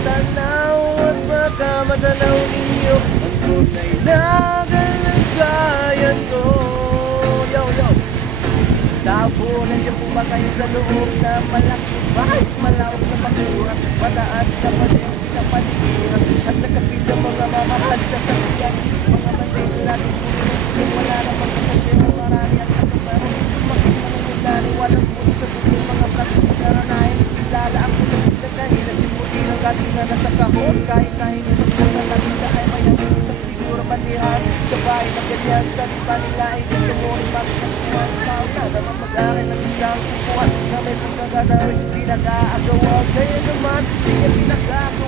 tanaw at pagkamadalaw ninyo ang tunay na kalagayan ko. Yo, yo! Tabo, nandiyan po ba kayo sa loob na malaking bahay? Malawak na pakuran, mataas na pa rin pinapaligiran at nakapit ang mga mamahal sa sakyan. Mga banday natin kung wala namang kapatid na marami at nakaparo. Makit na ng mundani, walang puso sa buong mga plastic na ranahin. Kilala ang pinapit na dahil na simuti ng galing na nasa kahon. Kahit na hinunod ko na nakita ay may nakikita siguro bandihan. Sa bahay na ganyan, sabi pa nila ay dito mo rin makikita tao na naman mag-aral ng isang kukuhan na may pagkaganawin pinag-aagawa. Kaya naman, hindi niya pinag-aagawa.